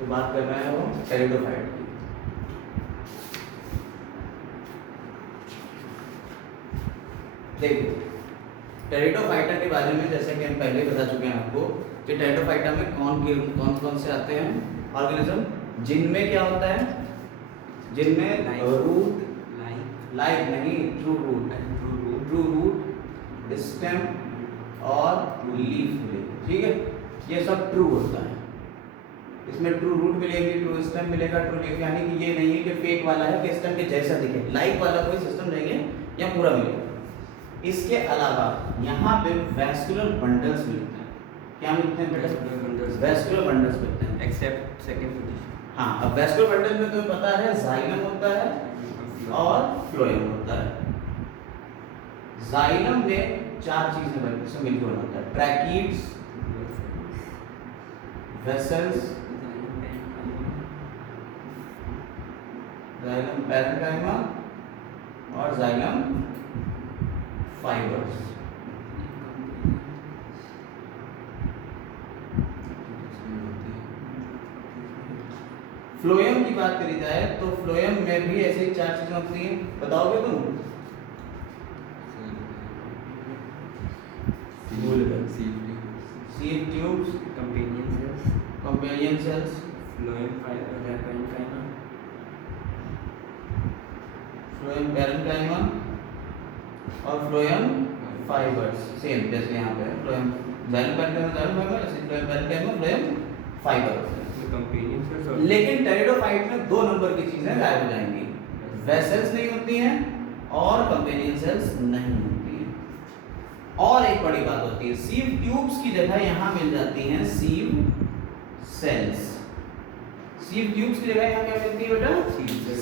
तो बात कर रहे हैं वो टेरिडोफाइट की। देखिए टेरिडोफाइटा के बारे में जैसे कि हम पहले बता चुके हैं आपको कि टेरिडोफाइटा में कौन कौन से आते हैं ऑर्गेनिज्म, जिनमें क्या होता है, जिनमें रूट लाइक नहीं ट्रू रूट स्टेम और लीफ मिलेगी, ठीक है, ये सब ट्रू होता है। इसमें ट्रू रूट मिलेगी, ट्रू स्टेम मिलेगा, ट्रू लीफ, यानी कि ये नहीं है कि फेक वाला है कि स्टेम के जैसा दिखे, लाइक वाला कोई सिस्टम नहीं है, या पूरा मिलेगा। इसके अलावा यहाँ पे वैस्कुलर बंडल्स मिलते हैं। क्या मिलते हैं बेटा? वैस्कुलर बंडल्स मिलते हैं, एक्सेप्ट सेकंड पोजीशन। हाँ, अब वैस्कुलर बंडल में तुम्हें पता है जाइलम होता है और फ्लोएम होता है। जाइलम में चार चीजें बनती हैं, मिलकर होता है, ट्रैकीड्स, वेसल्स, जाइलम पैरेन्काइमा और जाइलम फाइबर्स। फ्लोएम की बात करी जाए तो फ्लोएम में भी ऐसे ही चार चीजें होती हैं, बताओगे तुम? Sieve tubes, companion cells, phloem parenchyma, phloem parenchyma और फ्लोएम फाइबर्स। सेम जैसे यहाँ पे phloem xylem parenchyma, xylem fibre, ऐसे phloem parenchyma, phloem fibre. Companion cells. लेकिन टेरिडोफाइट में दो नंबर की चीजें गायब हो जाएंगी, वेसल्स नहीं होती हैं और कंपेनियन सेल्स नहीं होती हैं। और एक बड़ी बात होती है, सीव ट्यूब्स की जगह यहाँ मिल जाती हैं सीव सेल्स। सीव ट्यूब्स की जगह यहाँ क्या मिलती है बेटा?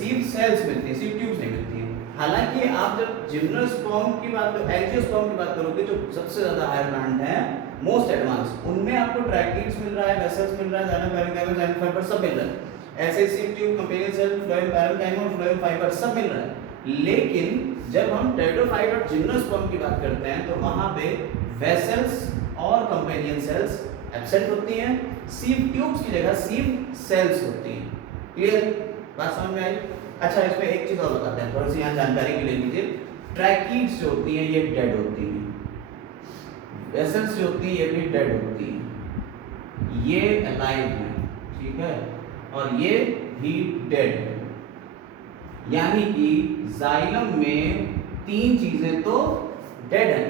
सीव सेल्स मिलती है, सीव ट्यूब्स नहीं मिलती हैं। हालांकि आप जब जिम्नोस्पर्म की बात करो, एंजियोस्पर्म की बात करोगे, जो सबसे ज्यादा हायर प्लांट है, मोस्ट एडवांस, उनमें आपको ट्रैकीड्स मिल रहा है, वेसल्स मिल रहा है, जाइलम पैरेन्काइमा, जाइलम फाइबर सब मिल रहा है। ऐसे sieve tube, companion cell, phloem parenchyma और फ्लोएम फाइबर सब मिल रहा है। लेकिन जब हम टेरिडोफाइट और जिम्नोस्पर्म की बात करते हैं तो वहां पे वेसल्स और कंपेनियन सेल्स एब्सेंट होती हैं, सीव ट्यूब्स की जगह सीव सेल्स होती हैं। क्लियर? बात समझ में आई? अच्छा, इसमें एक चीज और बताते हैं, थोड़ी सी यहाँ जानकारी के लिए लीजिए। ट्रैकीड्स जो होती हैं ये डेड होती हैं, वेसल्स जो होती है ये भी डेड होती है, ये अलाइव है, ठीक है, और ये भी डेड है। यानी कि जाइलम में तीन चीजें तो डेड है,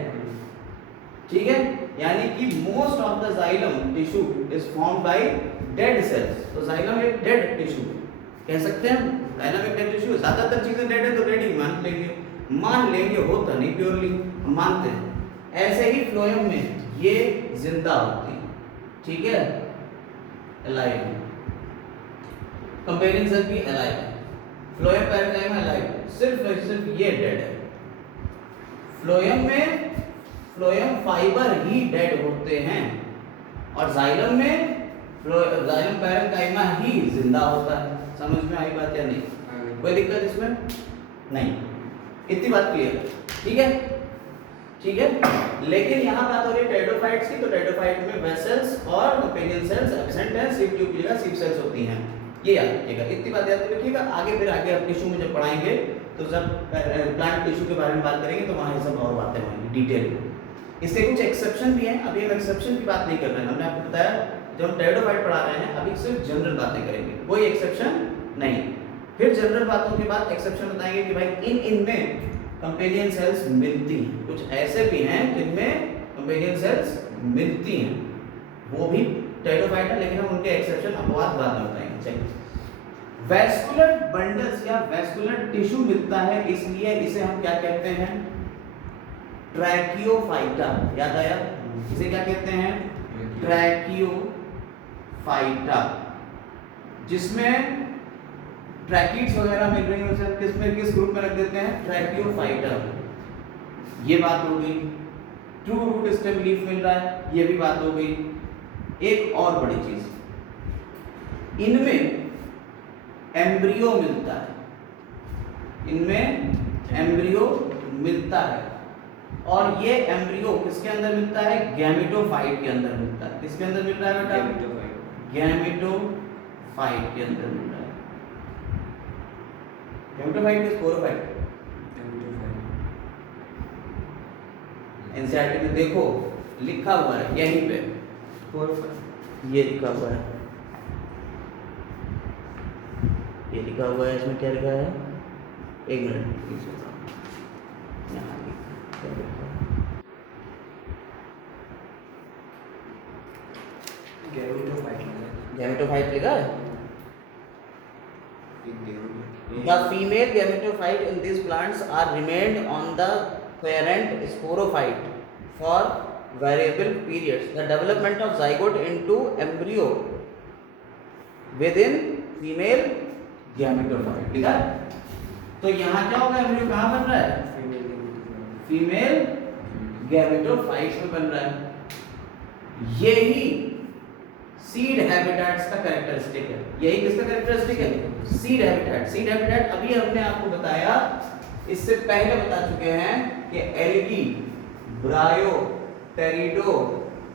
ठीक है, यानी कि most of the xylem tissue is formed by dead cells. तो जाइलम एक डेड टिश्यू कह सकते हैं, जाइलम एक डेड टिश्यू। ज्यादातर चीजें डेड है तो डेड ही मान लेंगे, होता नहीं प्योरली, हम मानते हैं। ऐसे ही फ्लोएम में ये जिंदा होती है, ठीक है, अलाइव है। कंपेनियन सेल भी अलाइव है, फ्लोएम पैरेन्काइमा अलाइव है, सिर्फ ये डेड है। फ्लोएम में फ्लोएम फाइबर ही डेड होते हैं और जाइलम में जाइलम पैरेन्काइमा ही जिंदा होता है। समझ में आई बात या नहीं? कोई दिक्कत इसमें नहीं? इतनी बात क्लियर? ठीक है, ठीक है। लेकिन यहाँ बात हो रही है टेरिडोफाइट्स की, तो टेरिडोफाइट में वेसल्स और कंपेनियन सेल्स एब्सेंट हैं, सीव ट्यूब की जगह सीव सेल्स होती हैं। ये याद रखिएगा, इतनी बात याद रखिएगा। आगे आप टिश्यू में जब पढ़ाएंगे तो जब प्लांट टिश्यू के बारे में बात करेंगे तो वहाँ ये सब और बातें होंगी डिटेल में। इसके कुछ एक्सेप्शन भी हैं, अभी हम एक्सेप्शन की बात नहीं कर रहे हैं। हमने आपको बताया जब हम टेरिडोफाइट पढ़ा रहे हैं अभी सिर्फ जनरल बातें करेंगे, कोई एक्सेप्शन नहीं। फिर जनरल बातों के बाद एक्सेप्शन बताएंगे कि भाई इनमें कंपेनियन सेल्स मिलती हैं, कुछ ऐसे भी हैं जिनमें कंपेनियन सेल्स मिलती हैं, वो भी टेरिडोफाइट है, लेकिन हम उनके एक्सेप्शन अपवाद बाद में बताएंगे। चलिए, वैस्कुलर बंडल्स या वैस्कुलर टिश्यू मिलता है, इसलिए इसे हम क्या कहते हैं? ट्रैकियोफाइटा। याद आया? इसे क्या कहते हैं? ट्रैकियोफाइटा, जिसमें ट्रैकीड्स वगैरह मिल रही है, उसे किस ग्रुप में रख देते हैं? ट्रैकियोफाइटा। ये बात हो गई। ट्रू रूट स्टेम लीफ मिल रहा है, ये भी बात हो गई। एक और बड़ी चीज, इनमें एम्ब्रियो मिलता है, इनमें एम्ब्रियो मिलता है, और ये एम्ब्रियो किसके अंदर मिलता है? गैमेटोफाइट के अंदर मिलता है। किसके अंदर मिल रहा है बेटा? फाइट के अंदर मिल रहा है। गैमेटोफाइट के स्पोरोफाइट एनसीईआरटी में देखो लिखा हुआ है यहीं पे, ये लिखा हुआ है, ये लिखा हुआ है, इसमें क्या लिखा है, एक मिनट यहाँ क्या लिखा है, गैमेटोफाइट लिखा है। The female gametophyte in these plants are remained on the parent sporophyte for variable periods. The development of zygote into embryo within female gametophyte. ठीक है? तो यहाँ क्या होगा, एम्ब्रियो कहाँ बन रहा है, फीमेल गैमेटोफाइट में बन रहा है। यही सीड हैबिटेट्स का कैरेक्टरिस्टिक है। यही किसका कैरेक्टरिस्टिक है, सीड हैबिटेट। सीड हैबिटेट अभी हमने आपको बताया, इससे पहले बता चुके हैं कि एल्गी, ब्रायो, टेरिडो,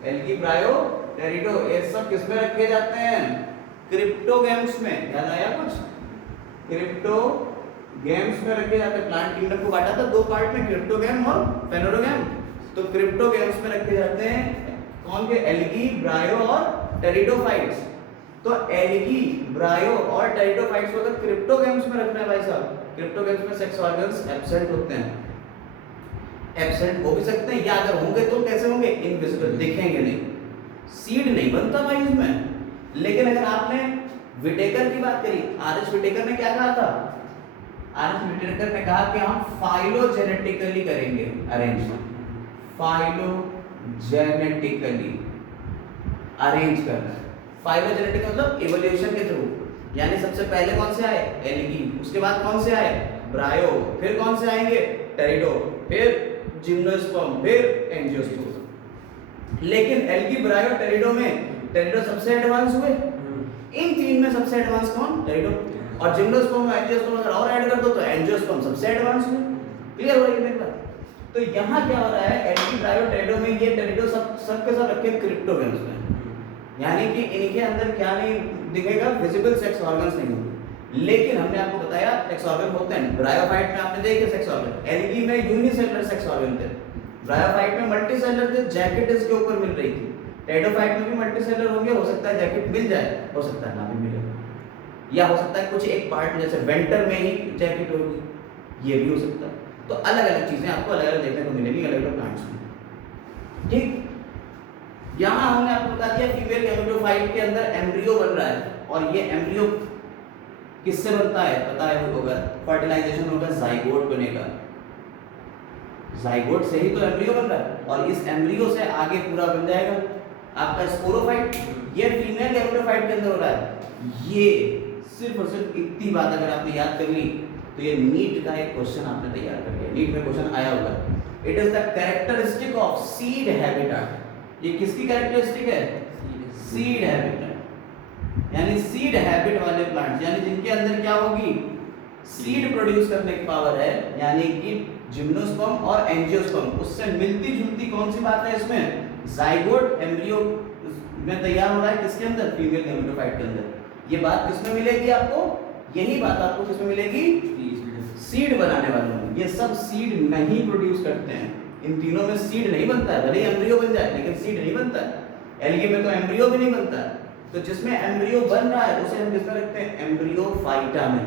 एल्गी, ब्रायो, टेरिडो, ये सब किसमें रखे जाते हैं, क्रिप्टोगैम्स में। याद आया कुछ, क्रिप्टोगैम्स में रखे जाते हैं। प्लांट किंगडम को बांटा था दो पार्ट में, क्रिप्टोगैम और फेनोरोगैम। तो क्रिप्टोगैम्स में रखे जाते हैं कौन के, एल्गी, ब्रायो और टेरिडोफाइट्स। तो एल्गी, ब्रायो और टेरिडोफाइट्स को अगर क्रिप्टोगैम्स में रखना है भाई साहब, क्रिप्टोगैम्स में सेक्स ऑर्गन्स एब्सेंट होते हैं, एब्सेंट हो भी सकते हैं, या अगर होंगे तो कैसे होंगे, इनविजिबल, दिखेंगे नहीं, सीड नहीं बनता भाई इसमें। लेकिन अगर आपने विटेकर की बात करी, आर.एच. विटेकर ने क्या कहा था, आर.एच. विटेकर ने कहा कि हम फाइलोजेनेटिकली करेंगे अरेंज, फाइलोजेनेटिकली अरेंज करना है। फाइलोजेनेटिक मतलब इवोल्यूशन के थ्रू, यानी सबसे पहले कौन से आए, एल्गी, उसके बाद कौन से आए, ब्रायो, फिर कौन से आएंगे, टेरिडो, फिर जिम्नोस्पर्म, फिर एंजियोस्पर्म। लेकिन एल्गी, ब्रायो, टेरिडो में टेरिडो सबसे एडवांस हुए। इन तीन में सबसे एडवांस कौन, टेरिडो। और जिम्नोस्पर्म और एंजियोस्पर्म अगर और ऐड कर दो तो एंजियोस्पर्म सबसे एडवांस हुए। क्लियर हो रही है मेरे बात। तो यहाँ क्या हो रहा है, एल्गी, ब्रायो, टेरिडो में ये टेरिडो सब के सब रखे क्रिप्टोगैम्स में, यानी कि इनके अंदर क्या नहीं दिखेगा, विजिबल सेक्स ऑर्गन्स नहीं होंगे। लेकिन हमने आपको बताया सेक्स ऑर्गन होते हैं। ब्रायोफाइट में आपने देखे सेक्स ऑर्गन, एल्गी में यूनिसेलुलर सेक्स ऑर्गन थे, ब्रायोफाइट में मल्टीसेलुलर थे, जैकेट इसके ऊपर मिल रही थी। टेरिडोफाइट में भी मल्टीसेलुलर होंगे, हो सकता है जैकेट मिल जाए, हो सकता है ना भी मिले, या हो सकता है कुछ एक पार्ट जैसे वेंटर में ही जैकेट होगी, ये भी हो सकता है। तो अलग अलग चीजें आपको अलग अलग देखने को मिलेंगी अलग अलग प्लांट्स में। ठीक, यहाँ हमने आपको बता दिया फीमेल गैमेटोफाइट के अंदर एम्ब्रियो बन रहा है, और ये एम्ब्रियो किससे बनता है पता है होगा, फर्टिलाइजेशन होगा, जाइगोट बनेगा, जाइगोट से ही तो एम्ब्रियो बन रहा है, और इस एम्ब्रियो से आगे पूरा बन जाएगा आपका स्पोरोफाइट। ये फीमेल गैमेटोफाइट के अंदर हो रहा है। ये सिर्फ और सिर्फ इतनी बात अगर आपने याद कर ली तो ये नीट का एक क्वेश्चन आपने तैयार कर लिया, नीट में क्वेश्चन आया होगा। It is the characteristic of seed habitat. ये किसकी कैरेक्टरिस्टिक है, सीड हैबिटेट, यानी सीड हैबिट वाले प्लांट्स, यानी जिनके अंदर क्या होगी, सीड प्रोड्यूस करने की पावर है, यानी कि जिम्नोस्पर्म और एंजियोस्पर्म, उससे मिलती जुलती कौन सी बात है इसमें, जाइगोट एम्ब्रियो में तैयार हो रहा है, किसके अंदर, फीमेल गैमेटोफाइट के अंदर। ये बात किसमें मिलेगी आपको, यही बात आपको किसमें मिलेगी, सीड बनाने वालों में। ये सब सीड नहीं प्रोड्यूस करते हैं, इन तीनों में सीड नहीं बनता है, भले ही एम्ब्रियो बन जाए लेकिन सीड नहीं बनता है। एल्गी में तो एम्ब्रियो भी नहीं बनता है, तो जिसमें एम्ब्रियो बन रहा है उसे हम किसमें रखते हैं, एम्ब्रियोफाइटा में।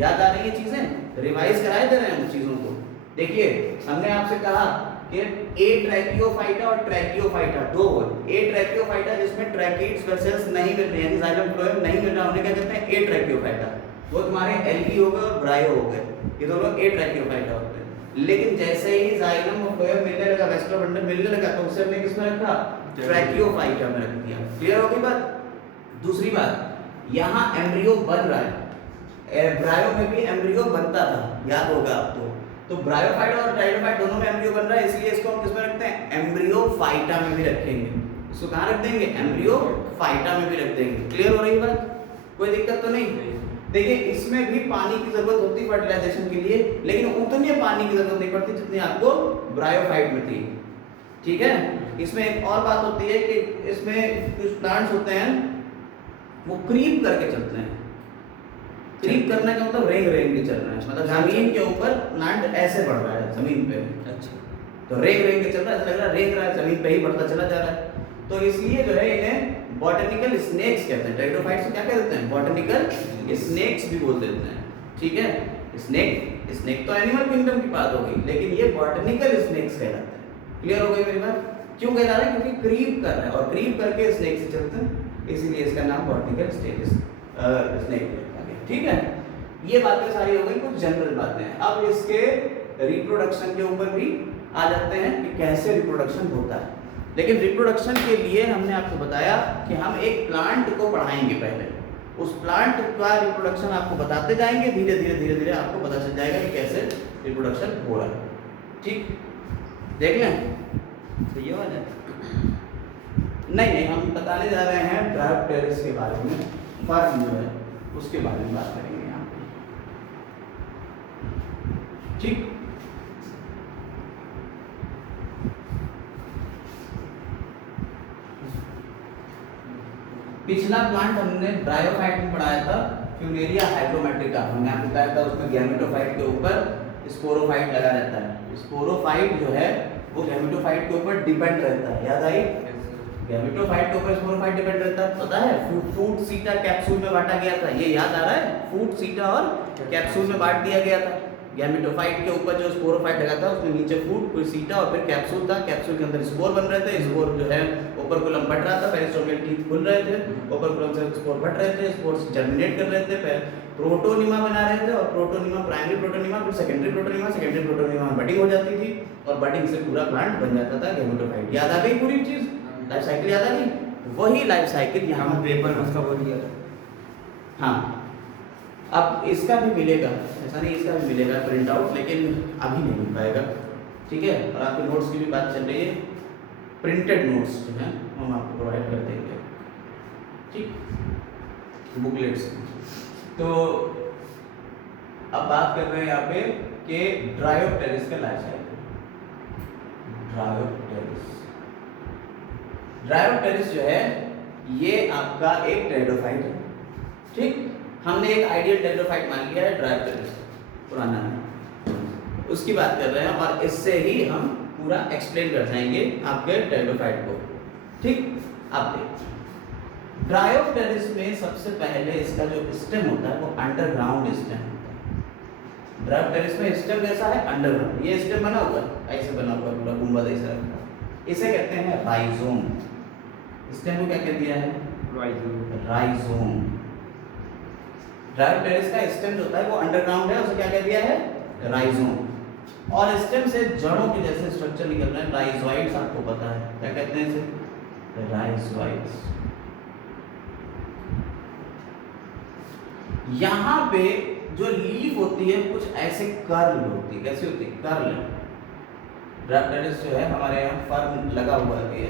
याद आ रही है चीजें, रिवाइज कराए दे रहे हैं उन चीजों को। देखिए हमने आपसे कहा कि ए ट्रैकियोफाइटा और ट्रैकियोफाइटा दो है। ए ट्रैकियोफाइटा जिसमें ट्रैकिड्स वेसल्स नहीं मिल रहे, यानी जाइलम फ्लोएम नहीं मिल रहा, उन्हें क्या कहते हैं, ए ट्रैकियोफाइटा। वो तुम्हारे एल्गी हो गए और ब्रायो हो गए, ये दोनों ए ट्रैकियोफाइटा होते हैं। लेकिन जैसे ही जाइलम और फ्लोएम मिलने लगा, वेस्कुलर बंडल मिलने लगा, तो उसे हमने किसमें रखा, ट्रैकियोफाइटा में रख दिया। क्लियर हो गई बात। दूसरी बात, यहाँ एम्ब्रियो बन रहा है, ब्रायो में भी एम्ब्रियो बनता था, याद होगा आपको। तो ब्रायोफाइट और टेरिडोफाइट दोनों में एम्ब्रियो बन रहा है, इसलिए इसको हम किसमें रखते हैं, एम्ब्रियोफाइटा में भी रखेंगे। इसको कहाँ रख देंगे, एम्ब्रियोफाइटा में भी रख देंगे। क्लियर हो रही है बात, कोई दिक्कत तो नहीं। देखिए इसमें भी पानी की जरूरत होती है फर्टिलाइजेशन के लिए, लेकिन उतनी पानी की जरूरत नहीं पड़ती जितनी आपको ब्रायोफाइट में थी। ठीक है, इसमें एक और बात होती है कि इसमें कुछ प्लांट्स होते हैं वो क्रीप करके चलते हैं। क्रीप करने का मतलब रेंग रेंग के चल रहे हैं, मतलब जमीन के ऊपर प्लांट ऐसे बढ़ रहा है जमीन पे, अच्छा तो रेंग रेंग के चल रहा है, ऐसा लग रहा है रेंग रहा है, जमीन पे ही बढ़ता चला जा रहा है। तो इसलिए जो है इन्हें बॉटनिकल स्नेक्स कहते हैं। टेरिडोफाइट्स को क्या कह देते हैं? बॉटनिकल स्नेक्स भी बोल देते हैं। ठीक है, स्नेक तो एनिमल किंगडम की बात हो गई, लेकिन ये बॉटनिकल स्नेक्स कहलाते हैं। क्लियर हो गई मेरी बात? क्यों कहला रहे हैं? क्योंकि क्रीप कर रहे हैं, और क्रीप करके स्नेक से चलते हैं, इसीलिए इसका नाम बॉटनिकल स्नेक रखा गया। ठीक है, ये बातें सारी हो गई, कुछ जनरल बातें हैं। अब इसके रिप्रोडक्शन के ऊपर भी आ जाते हैं कि कैसे रिप्रोडक्शन होता है। लेकिन रिप्रोडक्शन के लिए हमने आपको बताया कि हम एक प्लांट को पढ़ाएंगे पहले, उस प्लांट का रिप्रोडक्शन आपको बताते जाएंगे, धीरे धीरे आपको पता चल जाएगा कि कैसे रिप्रोडक्शन हो रहा है। ठीक, देख लें। तो ये वाला है? नहीं, हम बताने जा रहे हैं ड्रायोप्टेरिस के बारे में, फर्न जो है उसके बारे में बात करेंगे यहाँ पे। ठीक, पिछला प्लांट हमने ब्रायोफाइट में पढ़ाया था, फ्यूनेरिया हाइड्रोमेट्रिका। हमने आपको बताया था उसमें गैमेटोफाइट के ऊपर स्पोरोफाइट लगा रहता है। स्पोरोफाइट जो है वो गैमेटोफाइट के ऊपर डिपेंड रहता है, याद आई? गैमेटोफाइट के ऊपर स्पोरोफाइट डिपेंड रहता है, पता है? फूट सीटा कैप्सूल में बांटा गया था, ये याद आ रहा है? फूट सीटा और कैप्सूल में बांट दिया गया था। गैमेटोफाइट के ऊपर जो स्पोरोफाइट लगा था उसमें नीचे फूट, फिर सीटा और फिर कैप्सूल था। कैप्सूल के अंदर स्पोर बन रहे थे, स्पोर जो है ओपर्कुलम फट रहा था, पेरिस्टोमियल टीथ खुल रहे थे, ओपर्कुलम से स्पोर फट रहे थे, स्पोर जर्मिनेट कर रहे थे, प्रोटोनिमा बना रहे थे, और प्रोटोनिमा प्राइमरी प्रोटोनिमा, फिर सेकेंडरी प्रोटोनिमा में बडिंग हो जाती थी, और बडिंग से पूरा प्लांट बन जाता था गैमेटोफाइट। याद आ गई पूरी चीज? लाइफ साइकिल याद आ गई? वही लाइफ साइकिल यहाँ हम पेपर में उसका बोल दिया। हाँ, अब इसका भी मिलेगा, ऐसा नहीं इसका भी मिलेगा प्रिंट आउट, लेकिन अभी नहीं मिल पाएगा। ठीक है, और आपके नोट्स की भी बात चल रही है, प्रिंटेड नोट्स जो हैं हम आपको प्रोवाइड कर देंगे। ठीक, बुकलेट्स। तो अब बात कर रहे हैं यहाँ पे कि ड्रायोप्टेरिस का लाइफ साइकिल। ड्रायोप्टेरिस जो है ये आपका एक टेरिडोफाइट है। ठीक, हमने एक आइडियल टेरिडोफाइट मान लिया है ड्रायोप्टेरिस, पुराना है, उसकी बात कर रहे हैं, और इससे ही हम पूरा एक्सप्लेन कर जाएंगे आपके टेरिडोफाइट को। ठीक, आप देखिए ड्रायोप्टेरिस में सबसे पहले इसका जो स्टेम होता है वो अंडरग्राउंड स्टेम होता है। ड्रायोप्टेरिस में स्टेम कैसा है? अंडरग्राउंड। ये स्टेम बना हुआ है, ऐसे बना हुआ पूरा गुंबद ऐसा रखा है, इसे कहते हैं राइजोम। स्टेम को क्या कह दिया है? राइजोम। ड्रायोप्टेरिस का स्टेम जो होता है वो अंडरग्राउंड है, उसे क्या कह दिया है? राइजोम। और स्टेम से जड़ों के जैसे स्ट्रक्चर निकल रहे हैं, राइजोइड्स, आपको पता है क्या कहते हैं इसे? राइजोइड्स। यहाँ पे जो लीफ होती है कुछ ऐसे कर्ल होती है, कैसी होती है? कर्ल। ड्रायोप्टेरिस जो है हमारे यहाँ फर्न लगा हुआ है,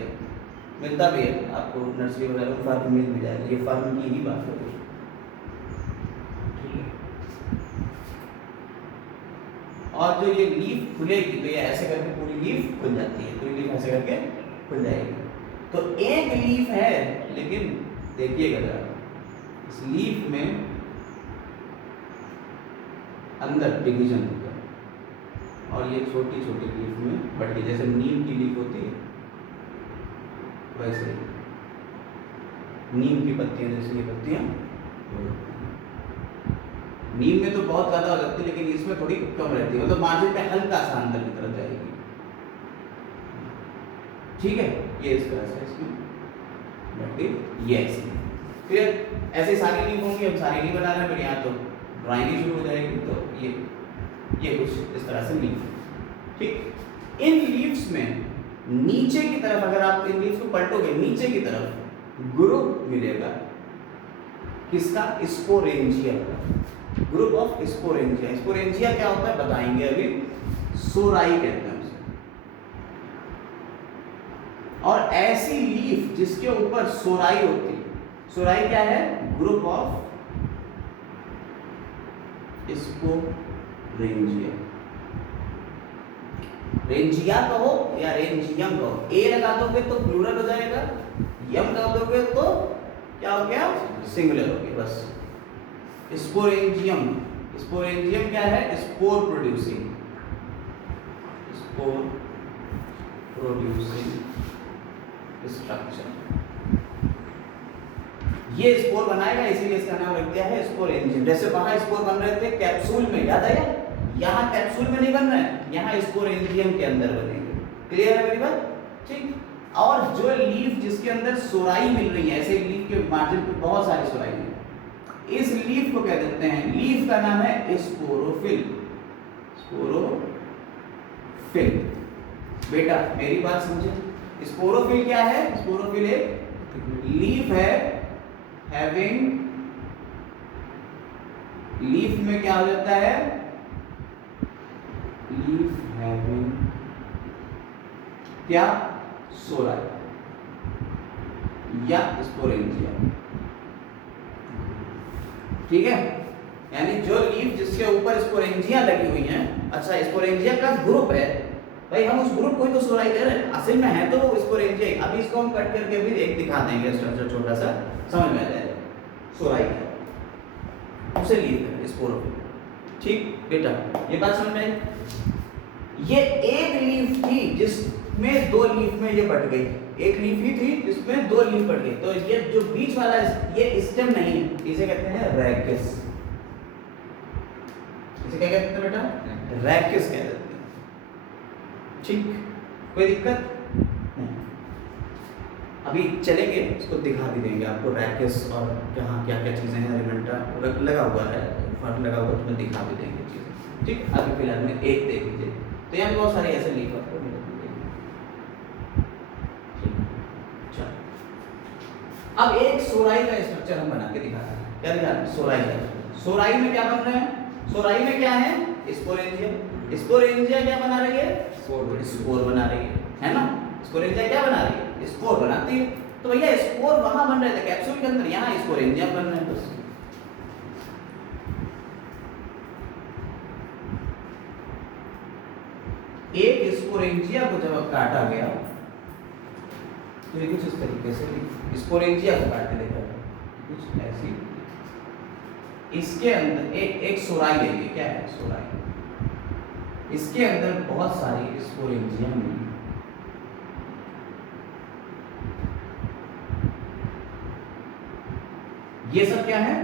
मिलता भी है आपको नर्सरी वगैरह में, फर्न मिल भी जाएगा। ये फर्न की ही बात हो रही है। और जो ये लीफ खुलेगी तो ये ऐसे करके पूरी लीफ खुल जाती है, पूरी लीफ ऐसे करके खुल जाएगी। तो एक लीफ है, लेकिन देखिएगा जरा, इस लीफ में अंदर डिवीजन होता है, और ये छोटी छोटी लीफ में बढ़ती, जैसे नीम की लीफ होती है वैसे नीम की पत्तियां, जैसे ये पत्तियां, नीम में तो बहुत ज़्यादा हो जाती है, लेकिन इसमें थोड़ी कम रहती है, मतलब मार्जिन पे हल्का सा अंदर की तरफ जाएगी। ठीक है, ये इस तरह से इसमें बढ़ती, ये ऐसी। फिर ऐसे सारी लीफ होंगी, हम सारी नहीं बना रहे हैं, फिर यहाँ तो ड्राइंग ही शुरू हो जाएगी, तो ये कुछ इस तरह से लीफ। ठीक, इन लीव्स में नीचे की तरफ, अगर आप इन लीव्स को पलटोगे नीचे की तरफ ग्रुप मिलेगा, किसका? स्पोरेंजिया का, ग्रुप ऑफ स्पोरेंजिया। स्पोरेंजिया क्या होता है बताएंगे अभी, सोराई कहते हैं उसे। और ऐसी लीफ जिसके ऊपर सोराई होती है, सोराई क्या है? Group of sporangia. रेंजिया कहो या रेंजियम कहो, ए लगा दोगे तो प्लूरल हो जाएगा, यम लगा दोगे तो क्या हो गया, सिंगुलर हो गया बस। स्पोरेंजियम, स्पोरेंजियम क्या है, spore producing, spore producing structure. ये स्पोर बनाएगा इसीलिए इसका नाम रख दिया है स्पोरेंजियम। जैसे वहां स्पोर बन रहे थे कैप्सूल में, याद आया, यहाँ कैप्सूल में नहीं बन रहा है, यहाँ स्पोरेंजियम के अंदर बनेंगे। क्लियर है मेरी बात, ठीक। और जो लीफ जिसके अंदर सोराई मिल रही है, ऐसे लीफ के मार्जिन पे बहुत सारी सोराई है, इस लीफ को क्या कहते हैं, लीफ का नाम है स्पोरोफिल, स्पोरोफिल। बेटा मेरी बात समझे, स्पोरोफिल क्या है, स्पोरोफिल एक लीफ है हैविंग, लीफ में क्या हो जाता है, लीफ हैविंग क्या, सोराई या स्पोरेंजियम, ठीक है। यानी जो लीफ जिसके ऊपर स्पोरेंजिया लगी हुई हैं, अच्छा स्पोरेंजिया का ग्रुप है भाई, हम उस ग्रुप को ही तो सोराई दे रहे हैं, असल में है तो वो स्पोरेंजिया। अभी इसको हम कट करके भी एक दिखा देंगे स्ट्रक्चर, छोटा सा समझ में आ जाएगा। सोराई है उसे लीफ है स्पोरोफिल, ठीक बेटा, ये बात समझ में आई। ये एक लीफ थी जिसमें दो लीफ में ये बट गई, एक लीफ ही थी जिसमें दो लीफ बट गई, तो ये जो बीच वाला ये स्टेम नहीं है, इसे कहते हैं रैकिस। इसे क्या कहते हैं बेटा, रैकिस कहते हैं, ठीक। कोई दिक्कत नहीं, अभी चलेंगे इसको दिखा भी देंगे आपको रैकिस और कहाँ क्या क्या चीज़ें हैं, एलिमेंटा लगा हुआ है, फर्ट लगा हुआ, तो मैं दिखा भी देंगे चीज़ें, ठीक। अभी फिलहाल में एक देख लीजिए, तो यहाँ बहुत सारे ऐसे लीफ आपको मिलेंगे, ठीक। चलो अब एक सोराई का स्ट्रक्चर हम बना के दिखा रहे हैं, क्या दिखा रहे हैं, सोराई का। सोराई में क्या बन रहे हैं, सोराई में क्या है, स्पोरेंजियम। स्पोरेंजिया क्या बना रही है, स्पोर बना रही है ना। स्पोरेंजिया क्या बना रही है, स्पोर बनाती है। तो भैया स्पोर वहां बन रहे थे कैप्सूल के अंदर, यहाँ स्पोरेंजिया बन रहे हैं बस। एक स्पोरेंजिया को जब काटा गया तो ये कुछ इस तरीके से स्पोरेंजिया को काट के देखा कुछ ऐसी, इसके अंदर एक सोराई लेंगे, क्या है सोराई, इसके अंदर बहुत सारी स्पोरेंजियम है। ये सब क्या है,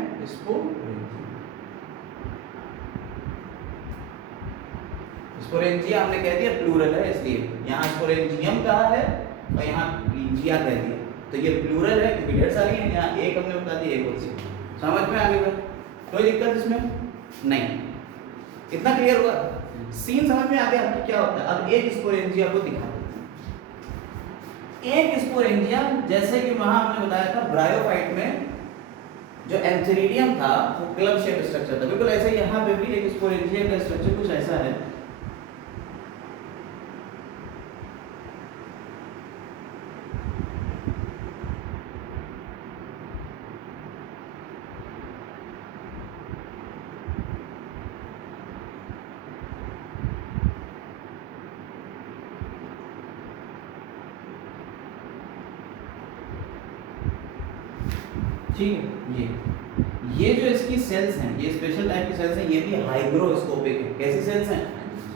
स्पोरेंजिया हमने कह दिया प्लूरल है, इसलिए यहाँ स्पोरेंजियम कहा है और यहाँ जिया कह दिया, तो ये प्लूरल है क्योंकि ढेर सारी है। यहाँ एक हमने बता दी, एक और सी, समझ में आ गई बात, कोई दिक्कत इसमें नहीं, इतना क्लियर हुआ, सीन समझ में आ गया आपको क्या होता है। अब एक स्पोरेंजिया को दिखा देते हैं। एक स्पोरेंजिया जैसे कि वहां हमने बताया था ब्रायोफाइट में जो एंथेरिडियम था वो क्लब शेप स्ट्रक्चर था, बिल्कुल ऐसे यहाँ पे भी एक स्पोरेंजिया का स्ट्रक्चर कुछ ऐसा है। ठीक है, ये जो इसकी सेल्स हैं, ये स्पेशल टाइप की सेल्स हैं, ये भी हाइग्रोस्कोपिक है। कैसी सेल्स हैं,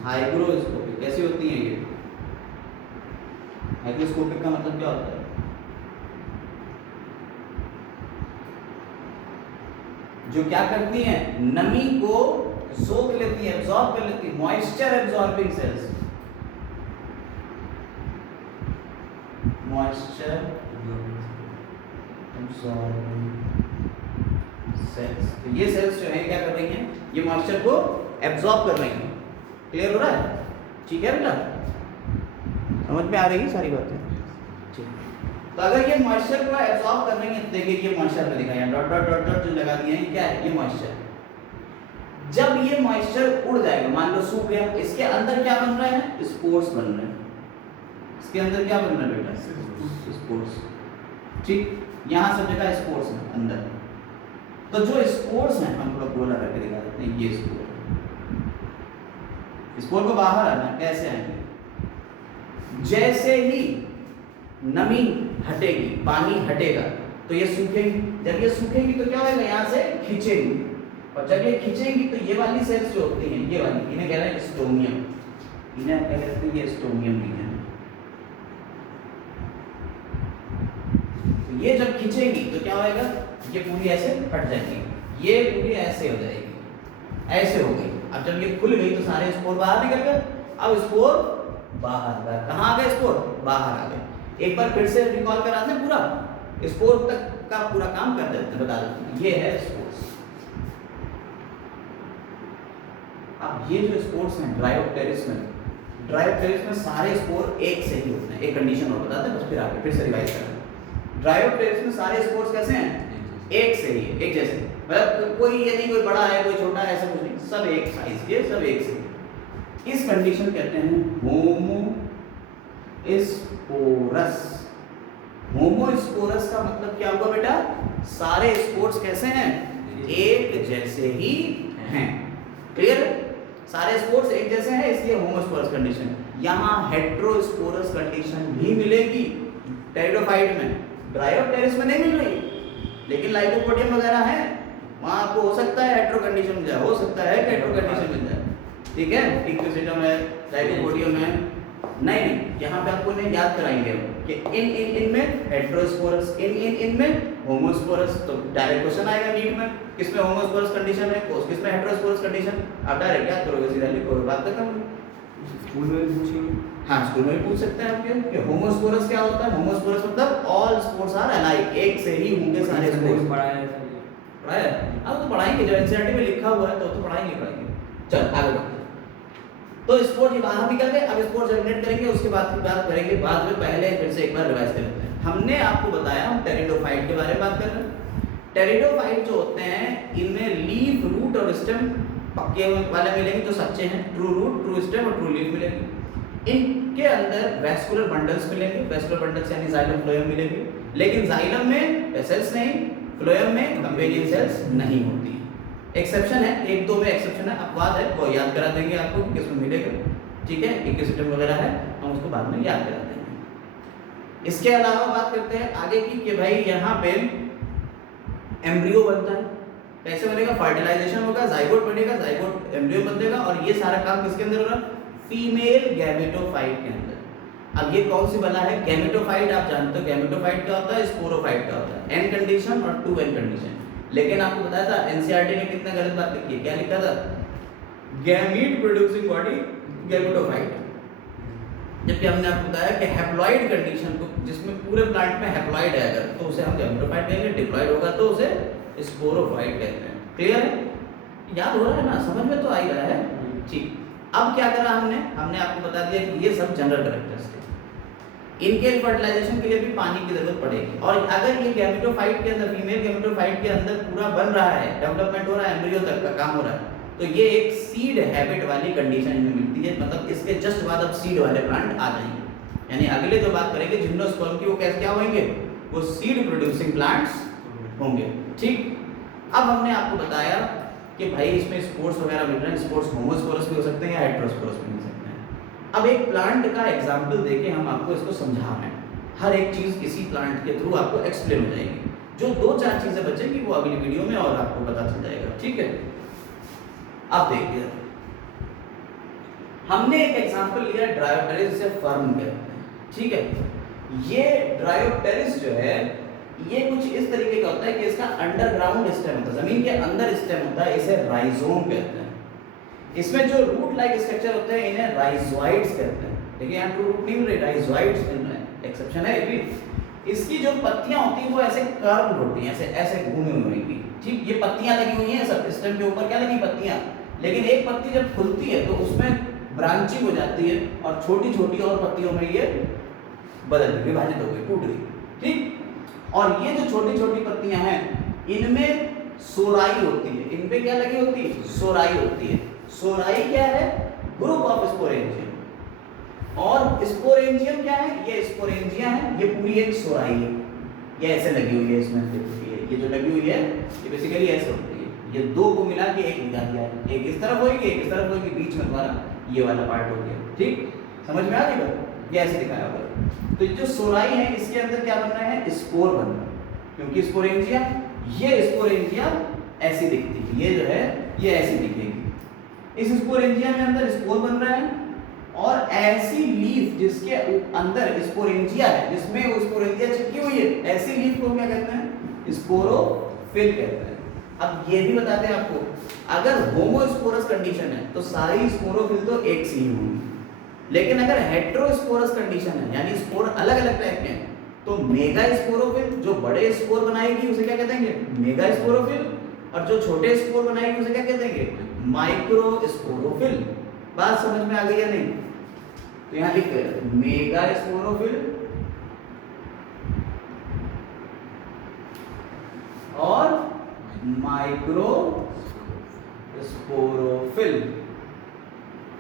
हाइग्रोस्कोपिक। कैसी होती हैं ये, हाइग्रोस्कोपिक का मतलब क्या होता है, जो क्या करती हैं, नमी को सोख लेती है, एब्जॉर्ब कर लेती है, moisture absorbing cells, moisture absorbing cells. तो ये सेल्स जो है क्या कर रही हैं, ये मॉइस्चर को एब्जॉर्ब कर रही हैं। क्लियर हो रहा है, ठीक है बेटा, समझ में आ रही है सारी बातें, ठीक। तो अगर ये मॉइस्चर को एब्जॉर्ब कर रही है, तो देखिए ये मॉइस्चर में दिखाया डॉट डॉट डॉट डॉट जो लगा दिए हैं, क्या है, ये मॉइस्चर। जब ये मॉइस्चर उड़ जाएगा, मान लो सूख गया, इसके अंदर क्या बन रहा है, स्पोर्स बन रहे हैं। इसके अंदर क्या बन रहा है बेटा, स्पोर्स, ठीक। यहाँ सब जगह स्पोर्स है अंदर। तो जो स्पोर्स हैं हम लोग गोला करके दिखा देते हैं, ये स्पोर, स्पोर को बाहर आना कैसे आएंगे, जैसे ही नमी हटेगी, पानी हटेगा, तो ये सूखेगी, जब ये सूखेगी तो क्या होगा, यहाँ से खींचेगी, और जब ये खींचेगी तो ये वाली सेल्स जो होती हैं, ये वाली, इन्हें कह रहे हैं स्टोमियम, इन्हें क्या कहते हैं, ये स्टोमियम भी है। तो ये जब खींचेगी तो क्या होगा, ये पूरी ऐसे फट जाएगी, ये पूरी ऐसे हो जाएगी, ऐसे हो गई। अब जब ये खुल गई तो सारे स्पोर बाहर निकल गए। अब स्पोर बाहर आ गए, कहाँ आ गए स्पोर, बाहर आ गए। एक बार फिर से रिकॉल कराते हैं, पूरा स्पोर तक का पूरा काम कर देते हैं, बता देते हैं। ये है स्पोर्स। अब ये जो स्पोर्स हैं ड्रायोप्टेरिस में सारे स्पोर एक से ही होते हैं। एक कंडीशन और बताते हैं, बस फिर आगे फिर से रिवाइज करते हैं। ड्रायोप्टेरिस में सारे स्पोर्स कैसे हैं, एक से ही, एक जैसे, मतलब कोई ये नहीं कोई बड़ा है कोई छोटा है, ऐसा कुछ नहीं, सब एक साइज के, सब एक से। इस कंडीशन कहते हैं होमोस्पोरस। होमोस्पोरस का मतलब क्या हुआ बेटा, सारे स्पोर्स कैसे हैं, एक जैसे ही हैं। क्लियर, सारे स्पोर्स एक जैसे हैं, इसलिए होमोस्पोरस कंडीशन। यहाँ हेट्रोस्पोरस कंडीशन भी मिलेगी टेरिडोफाइट में, ड्रायोप्टेरिस में नहीं मिल रही, लेकिन लाइकोपोडियम वगैरह है, वहाँ आपको हो सकता है हेट्रो कंडीशन मिल जाए, हो सकता है कि हेट्रो कंडीशन मिल जाए। ठीक है, इक्विसिटम है, लाइकोपोडियम है, नहीं यहाँ पे आपको नहीं याद कराएंगे कि इन में हेट्रोस्पोरस, इन में होमोस्पोरस। तो डायरेक्ट क्वेश्चन आएगा नीट में, किसमें होमोस्पोरस कंडीशन है, किसमें हेट्रोस्पोरस कंडीशन, आप डायरेक्ट याद करोगे, सीधा लिखोगे, बात खत्म। स्कूल में भी पूछेंगे, हाँ स्कूल में भी पूछ सकते हैं आपके कि होमोस्पोरस क्या होता है। होमोस्पोरस मतलब ऑल स्पोर्स आर अलाइक, एक से ही होंगे सारे स्पोर्स। पढ़ाया है, अब तो पढ़ाएंगे, जब एनसीईआरटी में लिखा हुआ है तो पढ़ाएंगे। चल आगे बढ़ते हैं। तो स्पोर्स ये बाहर निकल गए, अब स्पोर्स जर्मिनेट करेंगे, उसके बाद की बात करेंगे बाद में, पहले फिर से एक बार रिवाइज कर लेते हैं। हमने आपको बताया हम टेरिडोफाइट के बारे में बात कर रहे हैं। टेरिडोफाइट जो होते हैं इनमें लीफ, रूट और स्टेम पक्के वाले मिलेंगे जो सच्चे हैं, ट्रू रूट, ट्रू स्टेम और ट्रू लीफ मिलेंगे। इनके अंदर वैस्कुलर बंडल्स मिलेंगे, वैस्कुलर बंडल्स यानी जाइलम फ्लोएम मिलेंगे, लेकिन जाइलम में वेसल्स नहीं, फ्लोएम में कंपेनियन सेल्स नहीं होती। एक्सेप्शन है, एक दो में एक्सेप्शन है, अपवाद है, वो याद करा देंगे आपको कि किसमें मिलेगा। ठीक है, इक्विसिटम वगैरह है, हम उसको बाद में याद करा देंगे। इसके अलावा बात करते हैं आगे की कि भाई यहाँ पे एम्ब्रियो बनता है, कैसे बनेगा, फर्टिलाइजेशन होगा, जाइगोट बनेगा, जाइगोट एम्ब्रियो बनेगा, और ये सारा काम किसके अंदर हो रहा है, फीमेल गैमेटोफाइट के अंदर। अब ये कौन सी बला है, गैमेटोफाइट आप जानते हो, गैमेटोफाइट क्या होता है, स्पोरोफाइट क्या होता है, एन कंडीशन और 2n कंडीशन। लेकिन आपको बताया था एनसीईआरटी ने कितना गलत बात लिखी है, क्या लिखा था, गैमीट प्रोड्यूसिंग बॉडी गैमेटोफाइट, जबकि हमने आपको बताया कि हैप्लॉइड कंडीशन को, जिसमें पूरे प्लांट में हैप्लॉइड है अगर, तो उसे हम गैमेटोफाइट कहेंगे, डिप्लॉइड होगा तो उसे स्पोरोफाइट कहते हैं। क्लियर है, याद हो रहा है ना, समझ में तो आ ही रहा है। ठीक, अब क्या करा हमने आपको बता दिया कि ये सब जनरल कैरेक्टरिस्टिक, इनके फर्टिलाइजेशन के लिए भी पानी की जरूरत पड़ेगी। और अगर ये गैमेटोफाइट के अंदर, फीमेल गैमेटोफाइट के अंदर पूरा बन रहा है, डेवलपमेंट हो रहा है, एम्ब्रियो तक का काम हो रहा है, तो ये एक सीड हैबिट वाली कंडीशन इनमें मिलती है। मतलब इसके जस्ट बाद अब सीड वाले प्लांट आ जाएंगे, यानी अगले जो बात करेंगे जिम्नोस्पर्म की, वो कैसे क्या होंगे, वो सीड प्रोड्यूसिंग प्लांट्स होंगे। ठीक, अब हमने आपको बताया कि भाई इसमें स्पोर्स वगैरह मिल रहे हैं, स्पोर्स होमोस्पोरस भी हो सकते हैं या हेट्रोस्पोरस भी मिल सकते हैं। अब एक प्लांट का एग्जाम्पल देके हम आपको इसको समझा रहे हैं, हर एक चीज़ इसी प्लांट के थ्रू आपको एक्सप्लेन हो जाएगी। जो दो चार चीज़ें बचेंगी वो अगली वीडियो में और आपको पता चल जाएगा। ठीक है, अब देखिए हमने एक एग्जाम्पल लिया ड्रायोप्टेरिस से फर्म कहते हैं। ठीक है, ये ड्रायोप्टेरिस जो है ये कुछ इस तरीके का होता है कि इसका अंडरग्राउंड स्टेम होता है, जमीन के अंदर स्टेम होता है, इसे राइजोम कहते हैं। इसमें जो रूट लाइक स्ट्रक्चर होते हैं इन्हें राइजोइड्स कहते हैं। देखिए यहाँ टू रूट नहीं मिल रही, राइजोइड्स मिल रहे हैं, एक्सेप्शन है ये भी। इसकी जो पत्तियां होती हैं वो ऐसे कर्व होती हैं, ऐसे ऐसे घूमी हुई होंगी। ठीक, ये पत्तियां लगी हुई हैं सब स्टेम के ऊपर, क्या लगी पत्तियां, लेकिन एक पत्ती जब खुलती है तो उसमें ब्रांचिंग हो जाती है और छोटी छोटी और पत्तियों में ये बदल गई, विभाजित हो गई, टूट गई। ठीक, और ये जो छोटी छोटी पत्तियां हैं इनमें सोराई होती है, इन पे क्या लगी होती है, सोराई होती है। सोराई क्या है, ग्रुप ऑफ स्पोरेंजियम, और स्पोरेंजियम क्या है, ये स्पोरेंजिया है, ये पूरी एक सोराई है, ये ऐसे लगी हुई है इसमें, ये जो लगी हुई है ये बेसिकली ऐसे होती है, ये दो को मिला के एक मिला दिया है, एक इस तरफ होगी एक इस तरफ होगी, बीच में तुम्हारा ये वाला पार्ट हो गया। ठीक, समझ में आ गई बात, ये ऐसे दिखाया हुआ है। तो जो सोराई है इसके अंदर क्या बन रहा है, स्पोर बन रहा है, क्योंकि स्पोरेंजिया ये स्पोरेंजिया ऐसी दिखती है, ये जो है ये ऐसी दिखेगी। इस स्पोरेंजिया में अंदर स्पोर बन रहा है और ऐसी लीफ जिसके अंदर स्पोरेंजिया है, जिसमें वो स्पोरेंजिया चिपकी हुई है, ऐसी लीफ को क्या कहते हैं? स्पोरोफिल कहते हैं। अब ये भी बताते हैं आपको, अगर होमोस्पोरस कंडीशन है तो सारी स्पोरोफिल तो एक सी ही होंगी, लेकिन अगर हेटेरोस्पोरस कंडीशन है यानी स्पोर अलग अलग टाइप के हैं तो मेगा स्पोरोफिल जो बड़े स्पोर बनाएगी उसे क्या कहते हैं? Mega sporophyll. और जो छोटे स्पोर बनाएगी उसे क्या कहते हैं? Micro sporophyll. बात समझ में आ गई या नहीं? तो यहां लिख मेगा स्पोरोफिल और माइक्रो स्पोरोफिल।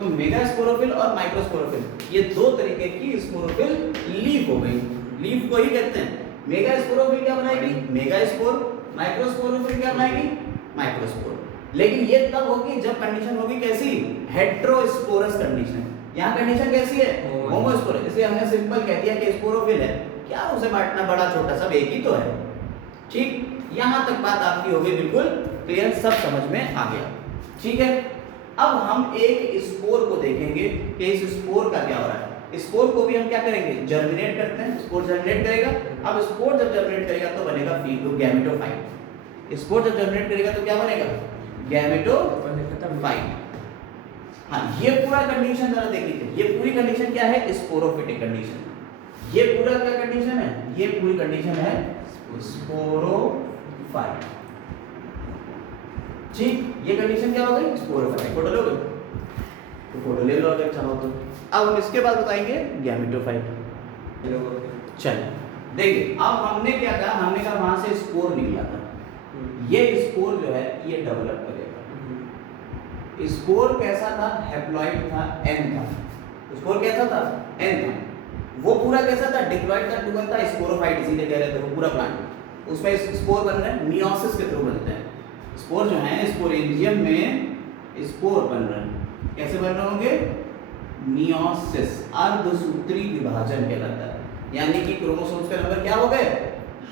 तो मेगा स्पोरोफिल और माइक्रो स्पोरोफिल ये दो तरीके की स्पोरोफिल लीफ हो गई। लीफ को ही कहते हैं। मेगा स्पोरोफिल क्या बनाएगी? Mega spore. माइक्रो स्पोरोफिल क्या बनाएगी? Micro spore. लेकिन ये तब होगी जब कंडीशन होगी कैसी? Heterosporous condition. यहाँ कंडीशन कैसी है? होमोस्पोरस। इसलिए हमने सिंपल कह दिया कि स्पोरोफिल है, क्या उसे बांटना, बड़ा छोटा सब एक ही तो है। ठीक, यहाँ तक बात आपकी हो गई बिल्कुल क्लियर, सब समझ में आ गया। ठीक है, अब हम एक स्पोर को देखेंगे कि इस स्पोर का क्या हो रहा है। स्पोर को भी हम क्या करेंगे? जर्मिनेट करते हैं। स्पोर जर्मिनेट करेगा। अब स्पोर जब जर्मिनेट करेगा तो बनेगा गैमेटोफाइट। स्पोर जब जर्मिनेट करेगा तो क्या बनेगा? गैमेटोफाइट। हाँ, ये पूरा कंडीशन जरा देख लीजिए। ये पूरी कंडीशन क्या है? Sporophytic condition. ये पूरा क्या कंडीशन है? ये पूरी कंडीशन है स्पोरोफाइट। ठीक, ये कंडीशन क्या हो गई? स्पोरोफाइट। फोटो लोगे तो फोटो ले लो अगर चाहो तो। अब हम इसके बाद बताएंगे गैमेटोफाइट। चलिए देखिए, अब हमने क्या कहा? हमने कहा वहां से स्पोर निकला था, ये स्पोर जो है ये डेवलप करेगा। स्पोर कैसा था? हैप्लॉइड था, एन था। स्पोर कैसा था? एन था। वो पूरा कैसा था? डिप्लॉइड था, टू था। स्पोरोफाइट इसीलिए कह रहे थे, वो पूरा प्लांट उसमें स्पोर बन रहे हैं, मियोसिस के थ्रू बनते हैं। स्पोर जो है स्पोरेंजियम में स्पोर बन रहे हैं। कैसे बन रहे होंगे? मियोसिस, अर्धसूत्री विभाजन कहलाता है। यानी कि क्रोमोसोम्स का नंबर क्या हो गए?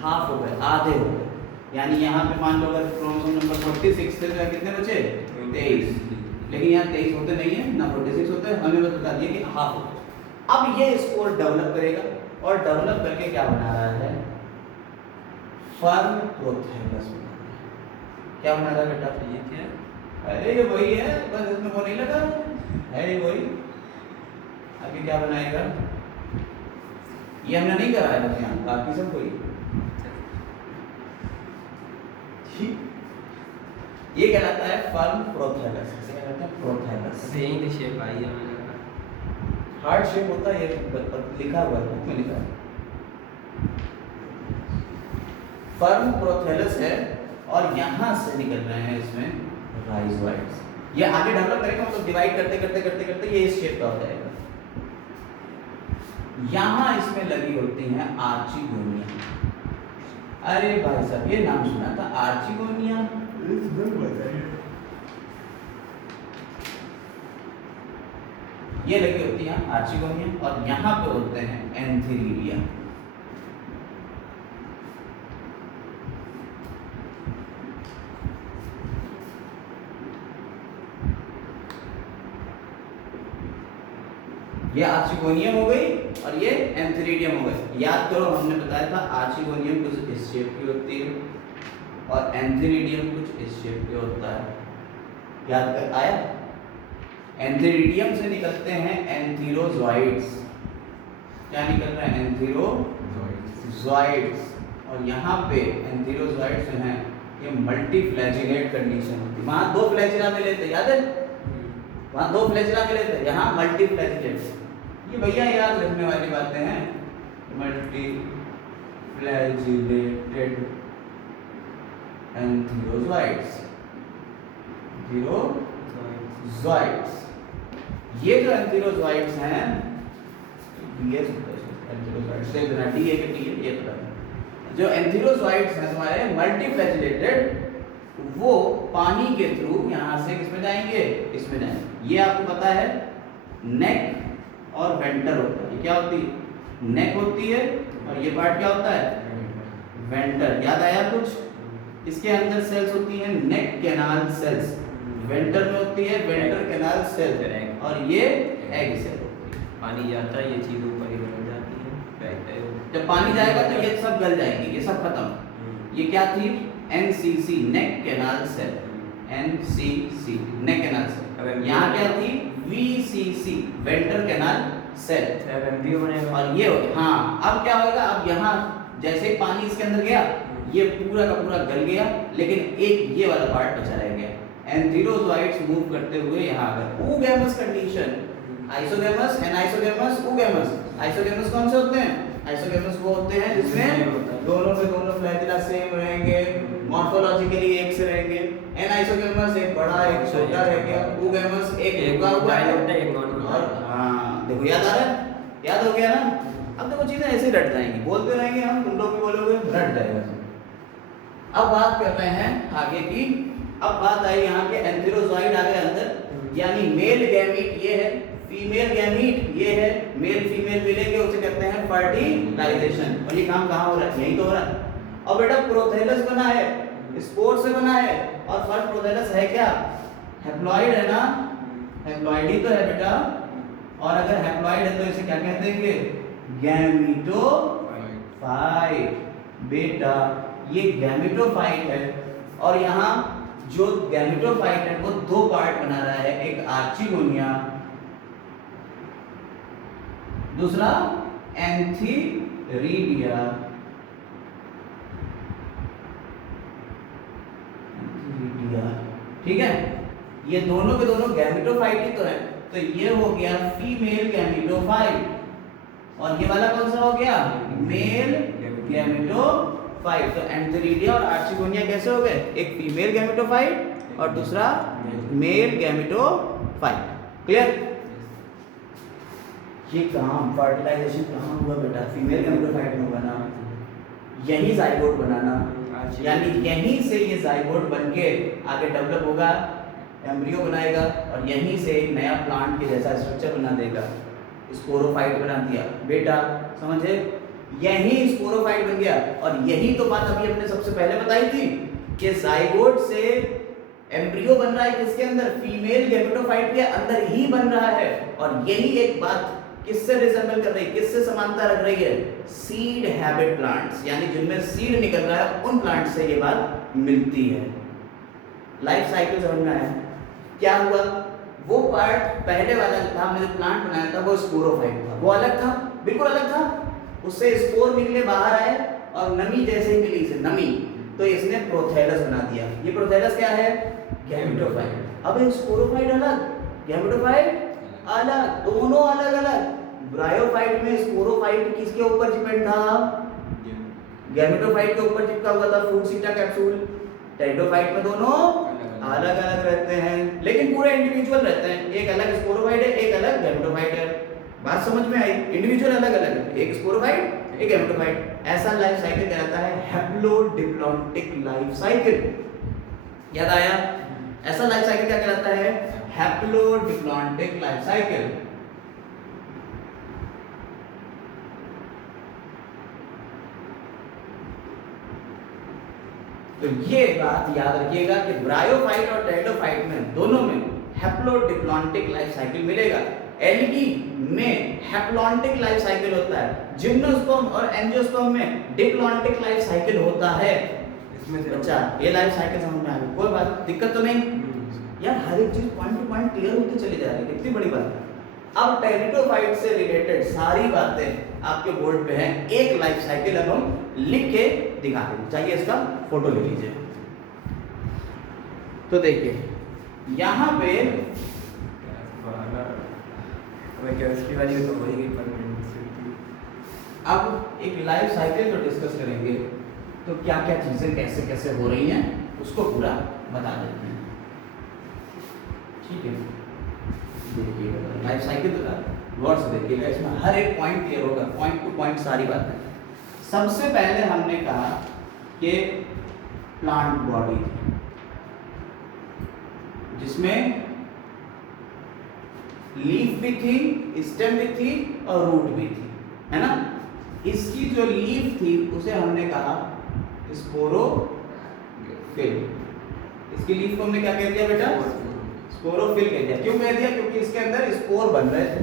हाफ हो गए, आधे हो गए। यानी यहाँ पे मान लो अगर क्रोमोसोम नंबर 46 थे तो कितने बचे? 23। लेकिन यहाँ 23 होते नहीं है ना, 46 होते हैं। हमें बता दिया कि हाफ हो गए। अब ये स्पोर डेवलप करेगा और डेवलप करके क्या बना रहा है? Firm prothallus. क्या बना रहा है बेटा? ये क्या है? अरे ये वही है, बस इसमें वो नहीं लगा है, ये वही। आगे क्या बनाएगा? ये हमने नहीं करा है बस, यहाँ बाकी सब वही। ये कहलाता है फर्म प्रोथैलस। इसे क्या कहते हैं? प्रोथैलस। यही तो शेप आई है मैंने। हार्ड शेप होता है, ये लिखा हुआ है, बुक में लिखा है। फर्म प्रोथैलस है और यहाँ से निकल रहे हैं इसमें राइजोइड्स। ये आगे डेवलप करेगा, मतलब डिवाइड करते करते करते करते ये इस शेप का हो जाएगा। यहाँ इसमें लगी होती हैं आर्चिगोनिया। अरे भाई साहब, ये नाम सुना था आर्चिगोनिया? ये लगी होती है आर्चिगोनिया और यहाँ पे होते हैं एंथीरिडिया। ये आर्चिगोनियम हो गई और ये एंथीरिडियम हो गए। याद करो, हमने बताया था आर्चिगोनियम कुछ इस शेप की होती है और एंथीरिडियम कुछ इस शेप की होता है। याद कर आया? एंथीरिडियम से निकलते हैं एंथीरोजोइड्स। क्या निकल रहे हैं? एंथीरोजोइड्स। और यहाँ पे एंथीरोजोइड्स जो हैं ये मल्टीफ्लैजिलेट कंडीशन होती है। वहाँ दो फ्लैजिला मिले थे, याद है? वहाँ दो फ्लैजिला मिले थे, यहाँ मल्टीफ्लैजिलेट। ये भैया याद रखने वाली बातें हैं। मल्टीफ्लैजिलेटेड एंथीरोजोइड्स। एंथीरोजोइड्स, ये जो एंथीरोजोइड्स हैं, ये एंथीरोजोइड्स से बिना डी ए के टी ये पता है। जो एंथीरोजोइड्स हैं तुम्हारे मल्टीफ्लैजिलेटेड, वो पानी के थ्रू यहाँ से किसमें जाएंगे? इसमें जाएंगे। ये आपको पता है नेक और वेंटर होता है। ये क्या होती है? नेक होती है और ये पार्ट क्या होता है? वेंटर। याद आया कुछ? इसके अंदर सेल्स होती हैं नेक कैनाल सेल्स, वेंटर में होती है वेंटर कैनाल सेल, और ये एग सेल होती है। पानी जाता है, ये चीज़ ऊपर ही बन जाती है। जब पानी जाएगा तो ये सब गल जाएंगी, ये सब खत्म। ये क्या थी? NCC neck canal cell, NCC neck canal cell. यहाँ क्या थी? VCC venter canal cell, embryo बनेगा। और ये हो गया। हाँ, अब क्या होगा? अब यहाँ जैसे ही पानी इसके अंदर गया, ये पूरा का पूरा गल गया, लेकिन एक ये वाला पार्ट बचा रह गया। एंथेरोजोइट्स मूव करते हुए यहाँ आ गए। oogamous condition, isogamous, anisogamous, oogamous। Isogamous कौन से होते हैं? आइसोगैमस वो होते हैं जिसमें दोनों के दोनों फ्लैजिला सेम रहेंगे, मॉर्फोलॉजिकली एक से रहेंगे। एनाइसोगैमस एक बड़ा एक छोटा रह गया, oogamous एक रुका हुआ है, और हाँ देखो याद आ रहा है, याद हो गया ना? अब देखो चीजें ऐसे ही रट जाएंगी, बोलते रहेंगे हम, तुम लोग भी बोलोगे, रट जाएगा। अब बात कर रहे हैं आगे की। अब बात आई यहाँ के एंथेरोजोइड आ गए अंदर, यानी मेल गैमीट ये है, फीमेल गैमीट ये है, मेल फीमेल मिलेंगे उसे कहते हैं फर्टिलाइजेशन। और ये काम कहाँ हो रहा है? यही तो हो रहा है। और बेटा प्रोथेलस बना है, स्पोर से बना है, और फर्स्ट प्रोथेलस है क्या? हैप्लॉइड है ना? हैप्लॉइड ही तो है बेटा। और अगर हैप्लॉइड है तो इसे क्या कहते हैं? गैमीटोफाइट। बेटा ये गैमीटोफाइट है, और यहाँ जो गैमीटोफाइट है वो दो पार्ट बना रहा है, एक आर्चिगोनिया, दूसरा एंथीरिडिया। ठीक है, ये दोनों के दोनों गैमीटोफाइट ही तो है। तो ये हो गया फीमेल गैमीटोफाइट, और ये वाला कौन सा हो गया? Male gametophyte. तो एंथेरिडिया और आर्चिगोनिया कैसे हो गए? एक फीमेल गैमीटोफाइट और दूसरा मेल गैमीटोफाइट। क्लियर? ये काम फर्टिलाइजेशन कहाँ हुआ बेटा? फीमेल गैमीटोफाइट में हुआ ना, यही जाइगोट बनाना, यानी यहीं से ये जाइगोट बनके आगे डेवलप होगा, एम्ब्रियो बनाएगा, और यहीं से एक नया प्लांट के जैसा स्ट्रक्चर बना देगा। स्पोरोफाइट बना दिया बेटा, समझे? यही स्पोरोफाइट बन गया। और यही तो बात अभी हमने सबसे पहले बताई थी कि जाइगोट से एम्ब्रियो बन रहा है किसके अंदर? फीमेल गैमेटोफाइट के अंदर ही बन रहा है। और यही एक बात किससे रिजेंबल कर रही है, किससे समानता रख रही है? सीड हैबिट प्लांट्स, यानी जिनमें सीड निकल रहा है उन प्लांट से ये बात मिलती है। लाइफ साइकिल समझ में आया? क्या हुआ? वो पार्ट पहले वाला जो था, हमने जो प्लांट बनाया था वो स्पोरोफाइट था, वो अलग था, बिल्कुल अलग था। उससे स्पोर निकले बाहर आए, और नमी जैसे ही मिली इसे नमी, तो इसने प्रोथेलस बना दिया। ये प्रोथेलस क्या है? गैमेटोफाइट। अब ये स्पोरोफाइट अलग, गैमेटोफाइट अलग, दोनों अलग अलग। ब्रायोफाइट में स्पोरोफाइट किसके ऊपर डिपेंड था? गैमेटोफाइट के ऊपर चिपका हुआ था फ्रूट सीटा कैप्सूल। टेरिडोफाइट में दोनों अलग अलग रहते हैं, लेकिन पूरे इंडिविजुअल रहते हैं। एक अलग स्पोरोफाइट है, एक अलग गैमेटोफाइट है। बात समझ में आई? इंडिविजुअल अलग अलग है, एक स्पोरोफाइट, एक गैमेटोफाइट। ऐसा लाइफ साइकिल कहलाता है हैप्लोडिप्लॉन्टिक लाइफ साइकिल। याद आया? ऐसा लाइफ साइकिल क्या कहलाता है? Haplodiplontic life cycle. तो ये बात याद रखिएगा कि ब्रायोफाइट और टेरिडोफाइट में दोनों में हैप्लोडिप्लॉन्टिक लाइफ साइकिल मिलेगा। एल्गी में हैप्लॉन्टिक लाइफ साइकिल होता है, जिम्नोस्पर्म और एंजियोस्पर्म में डिप्लॉन्टिक लाइफ साइकिल होता है। इसमें से अच्छा, ये लाइफ साइकिल समझ में आ गई? कोई बात दिक्कत तो नहीं यार? हर एक चीज पॉइंट टू पॉइंट क्लियर होती चली जा रही है, कितनी बड़ी बात है। अब टेरिडोफाइट से रिलेटेड सारी बातें आपके बोर्ड पे हैं। एक लाइफ साइकिल अब हम लिख के दिखा देंगे, चाहिए इसका फोटो ले लीजिए। तो देखिए यहाँ पे केमिस्ट्री वाली तो हो ही गई पर अब एक लाइफ साइकिल जो डिस्कस करेंगे, तो क्या क्या चीजें कैसे कैसे हो रही हैं उसको पूरा बता देते हैं। ठीक है, देखिएगा लाइफ साइकिल बता, गौर से देखिएगा, इसमें हर एक पॉइंट क्लियर होगा, पॉइंट टू पॉइंट सारी बातें। सबसे पहले हमने कहा कि प्लांट बॉडी थी जिसमें लीफ भी थी, स्टेम भी थी और रूट भी थी, है ना? इसकी जो लीफ थी उसे हमने कहा स्पोरो फिल। इसकी लीफ को हमने क्या कह दिया बेटा? स्पोरोफिल कह दिया। क्यों कह दिया? क्योंकि इसके अंदर स्पोर बन रहे थे।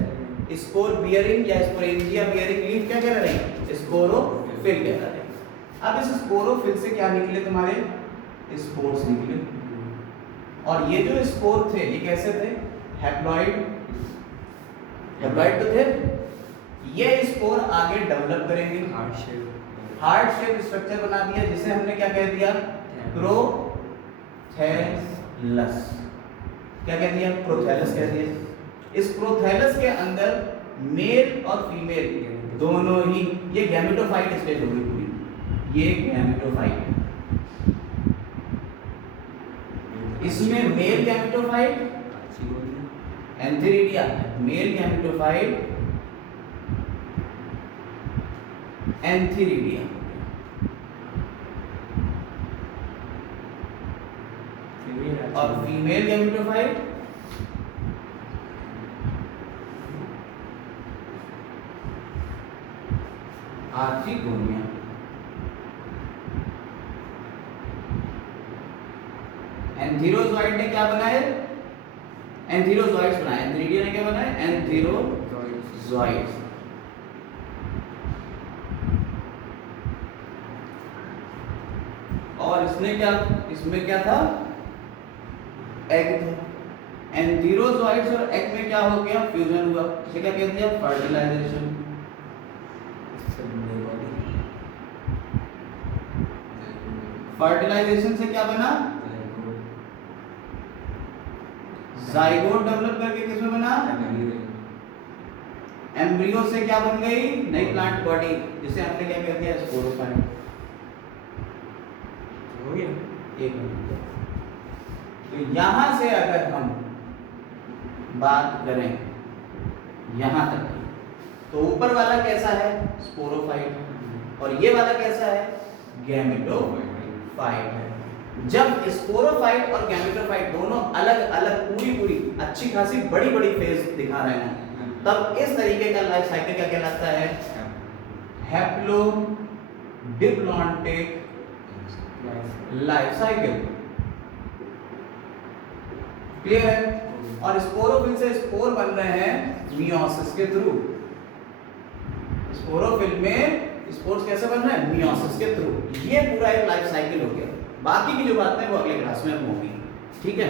स्पोर बियरिंग या स्पोरेंजिया बियरिंग लीफ क्या कह रहे हैं? स्पोरोफिल कह रहे हैं। अब इस स्पोरोफिल से क्या निकले? तुम्हारे स्पोर्स निकले। और ये जो स्पोर थे ये कैसे थे? हैप्लॉइड। हैप्लॉइड तो थे। ये स्पोर आगे डेवलप करेंगे, हार्ट शेप स्ट्रक्चर बना दिया, जिसे हमने क्या कह दिया? प्रोथैलस। क्या कह दिया? प्रोथैलस कह दिया। इस प्रोथैलस के अंदर मेल और फीमेल दोनों ही, ये गैमेटोफाइट स्टेज होगी पूरी। ये गैमेटोफाइट, इसमें male gametophyte antheridia, male gametophyte antheridia, और फीमेल गैमेटोफाइट आर्चिगोनिया। एंथीरोजॉइड ने क्या बनाए? एंथीरोजॉइड्स बनाए। एंथेरिडिया ने क्या बनाए? एंथीरोजॉइड्स। और इसने क्या, इसमें क्या था? एग था। एंथीरोजॉइड्स और एग में क्या हो गया? फ्यूजन हुआ। इसे क्या कहते हैं? फर्टिलाइजेशन। फर्टिलाइजेशन से क्या बना? जाइगोट डेवलप करके किसमें बना? एम्ब्रियो से क्या बन गई? नई प्लांट बॉडी, जिसे हमने क्या कह दिया? स्पोरोफाइट। हो गया एक मिनट। तो यहां से अगर हम बात करें यहां तक की, तो ऊपर वाला कैसा है? स्पोरोफाइट। और ये वाला कैसा है? गैमेटोफाइट है। जब स्पोरोफाइट और गैमेटोफाइट दोनों अलग अलग पूरी अच्छी खासी बड़ी फेज दिखा रहे हैं, तब इस तरीके का लाइफ साइकिल क्या कहलाता है? Haplodiplontic life cycle. क्लियर है? और स्पोरोफिल से स्पोर बन रहे हैं मियोसिस के थ्रू। स्पोरोफिल में स्पोर्स कैसे बन रहे हैं? मियोसिस के थ्रू। ये पूरा एक लाइफ साइकिल हो गया। बाकी की जो बातें वो अगले क्लास में होगी। ठीक है।